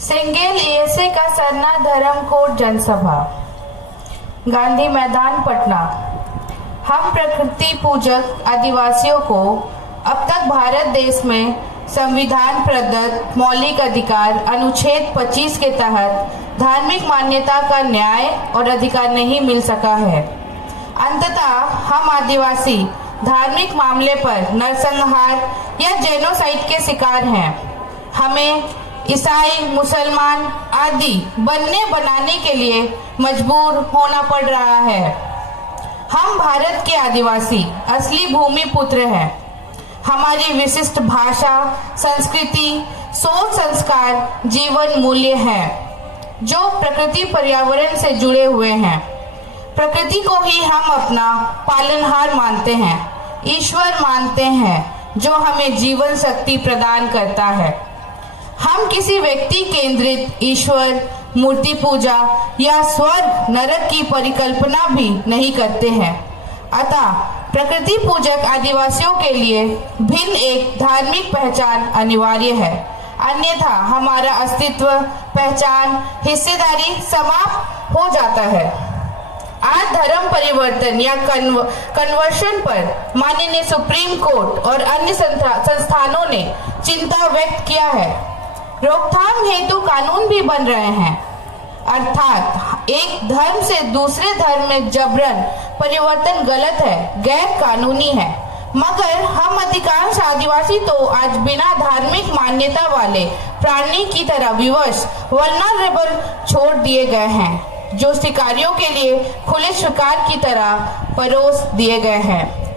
Single ASA का सरना धर्मकोट जनसभा। गांधी मैदान, पटना। हम प्रकृति पूजक आदिवासियों को अब तक भारत देश में संविधान प्रदत्त मौलिक अधिकार अनुच्छेद 25 के तहत धार्मिक मान्यता का न्याय और अधिकार नहीं मिल सका है। अंततः हम आदिवासी धार्मिक मामले पर नरसंहार या जेनोसाइड के शिकार हैं। हमें ईसाई, मुसलमान आदि बनाने के लिए मजबूर होना पड़ रहा है। हम भारत के आदिवासी असली भूमि पुत्र हैं। हमारी विशिष्ट भाषा, संस्कृति, सोच, संस्कार, जीवन मूल्य हैं जो प्रकृति पर्यावरण से जुड़े हुए हैं। प्रकृति को ही हम अपना पालनहार मानते हैं, ईश्वर मानते हैं जो हमें जीवन शक्ति प्रदान करता है। हम किसी व्यक्ति केंद्रित ईश्वर, मूर्ति पूजा या स्वर्ग नरक की परिकल्पना भी नहीं करते हैं। अतः प्रकृति पूजक आदिवासियों के लिए भिन्न एक धार्मिक पहचान अनिवार्य है, अन्यथा हमारा अस्तित्व, पहचान, हिस्सेदारी समाप्त हो जाता है। आज धर्म परिवर्तन या कन्वर्शन पर माननीय सुप्रीम कोर्ट और अन्य संस्थानों ने चिंता व्यक्त किया है। रोकथाम हेतु कानून भी बन रहे हैं, अर्थात एक धर्म से दूसरे धर्म में जबरन परिवर्तन गलत है, गैर कानूनी है। मगर हम अधिकांश आदिवासी तो आज बिना धार्मिक मान्यता वाले प्राणी की तरह विवश, वल्नरेबल छोड़ दिए गए हैं, जो शिकारियों के लिए खुले शिकार की तरह परोस दिए गए हैं।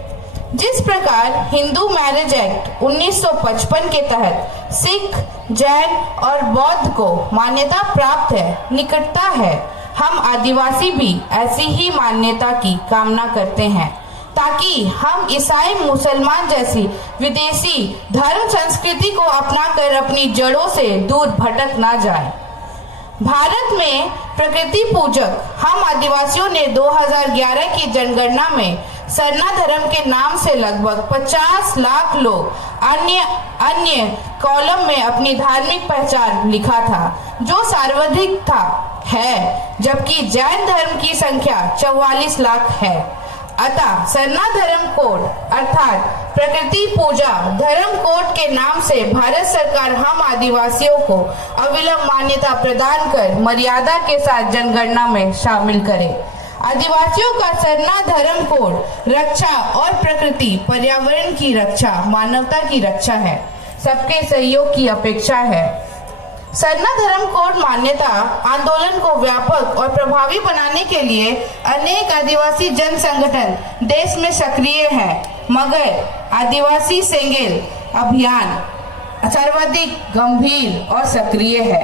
जिस प्रकार हिंदू मैरिज एक्ट 1955 के तहत सिख, जैन और बौद्ध को मान्यता प्राप्त है, निकटता है, हम आदिवासी भी ऐसी ही मान्यता की कामना करते हैं, ताकि हम ईसाई, मुसलमान जैसी विदेशी धर्म संस्कृति को अपनाकर अपनी जड़ों से दूर भटक ना जाए। भारत में प्रकृति पूजक हम आदिवासियों ने 2011 की जनगणना में सरना धर्म के नाम से लगभग 50 लाख लोग अन्य कॉलम में अपनी धार्मिक पहचान लिखा था, जो सर्वाधिक है, जबकि जैन धर्म की संख्या 44 लाख है। अतः सरना धर्म कोड अर्थात प्रकृति पूजा धर्म कोड के नाम से भारत सरकार हम आदिवासियों को अविलंब मान्यता प्रदान कर मर्यादा के साथ जनगणना में शामिल करे। आदिवासियों का सरना धर्म कोड रक्षा और प्रकृति पर्यावरण की रक्षा, मानवता की रक्षा है, सबके सहयोग की अपेक्षा है। सरना धर्म कोड मान्यता आंदोलन को व्यापक और प्रभावी बनाने के लिए अनेक आदिवासी जन संगठन देश में सक्रिय हैं, मगर आदिवासी सेंगेल अभियान सर्वाधिक गंभीर और सक्रिय है।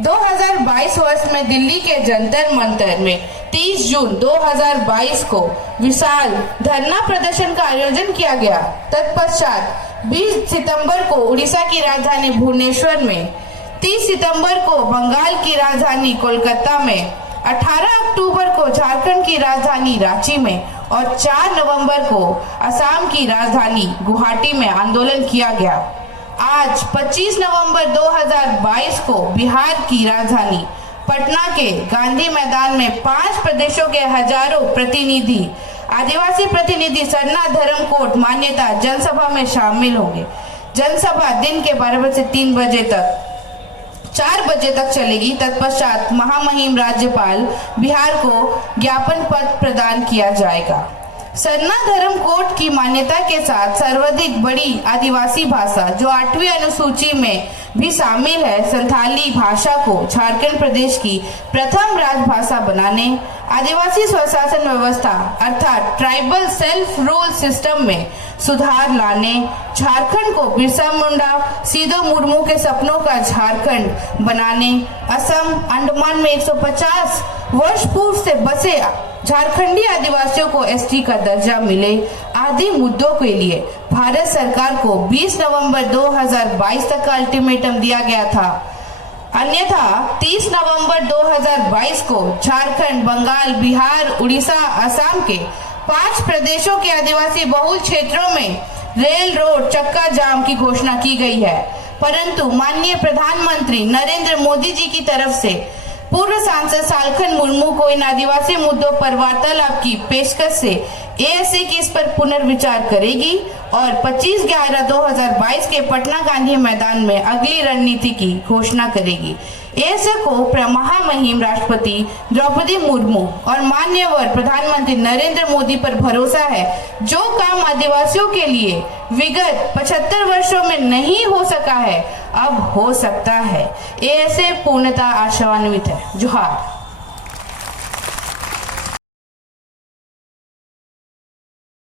2022 वर्ष में दिल्ली के जंतर मंतर में 30 जून 2022 को विशाल धरना प्रदर्शन का आयोजन किया गया। तत्पश्चात 20 सितंबर को उड़ीसा की राजधानी भुवनेश्वर में, 30 सितंबर को बंगाल की राजधानी कोलकाता में, 18 अक्टूबर को झारखंड की राजधानी रांची में और 4 नवंबर को असम की राजधानी गुवाहाटी में आंदोलन किया गया। आज 25 नवंबर 2022 को बिहार की राजधानी पटना के गांधी मैदान में 5 प्रदेशों के हजारों प्रतिनिधि, आदिवासी प्रतिनिधि सरना धर्म कोड मान्यता जनसभा में शामिल होंगे। जनसभा दिन के 12 से 3 बजे तक 4 बजे तक चलेगी। तत्पश्चात महामहिम राज्यपाल बिहार को ज्ञापन पत्र प्रदान किया जाएगा। सरना धर्म कोड की मान्यता के साथ सर्वाधिक बड़ी आदिवासी भाषा, जो 8वीं अनुसूची में भी शामिल है, संथाली भाषा को झारखंड प्रदेश की प्रथम राजभाषा बनाने, आदिवासी स्वशासन व्यवस्था अर्थात ट्राइबल सेल्फ रूल सिस्टम में सुधार लाने, झारखंड को बिरसा मुंडा, सीधो मुर्मू के सपनों का झारखंड बनाने, असम, अंडमान में 150 वर्ष पूर्व से बसे झारखंडी आदिवासियों को एसटी का दर्जा मिले आदि मुद्दों के लिए भारत सरकार को 20 नवंबर 2022 तक का अल्टीमेटम दिया गया था। अन्यथा 30 नवंबर 2022 को झारखंड, बंगाल, बिहार, उड़ीसा, असम के 5 प्रदेशों के आदिवासी बहुल क्षेत्रों में रेल रोड चक्का जाम की घोषणा की गई है। परंतु माननीय प्रधानमंत्री नरेंद्र मोदी जी की तरफ से पूर्व सांसद सालखन मुर्मू को इन आदिवासी मुद्दों पर वार्तालाप की पेशकश से एएसए की इस पर पुनर्विचार करेगी और 25/11/2022 के पटना गांधी मैदान में अगली रणनीति की घोषणा करेगी। एएसए को महामहिम राष्ट्रपति द्रौपदी मुर्मू और माननीय प्रधानमंत्री नरेंद्र मोदी पर भरोसा है। जो काम आदिवासियों के लिए विगत 75 वर्षों में नहीं हो सका है, अब हो सकता है। एएसए पूर्णतः आशान्वित है। जोहार।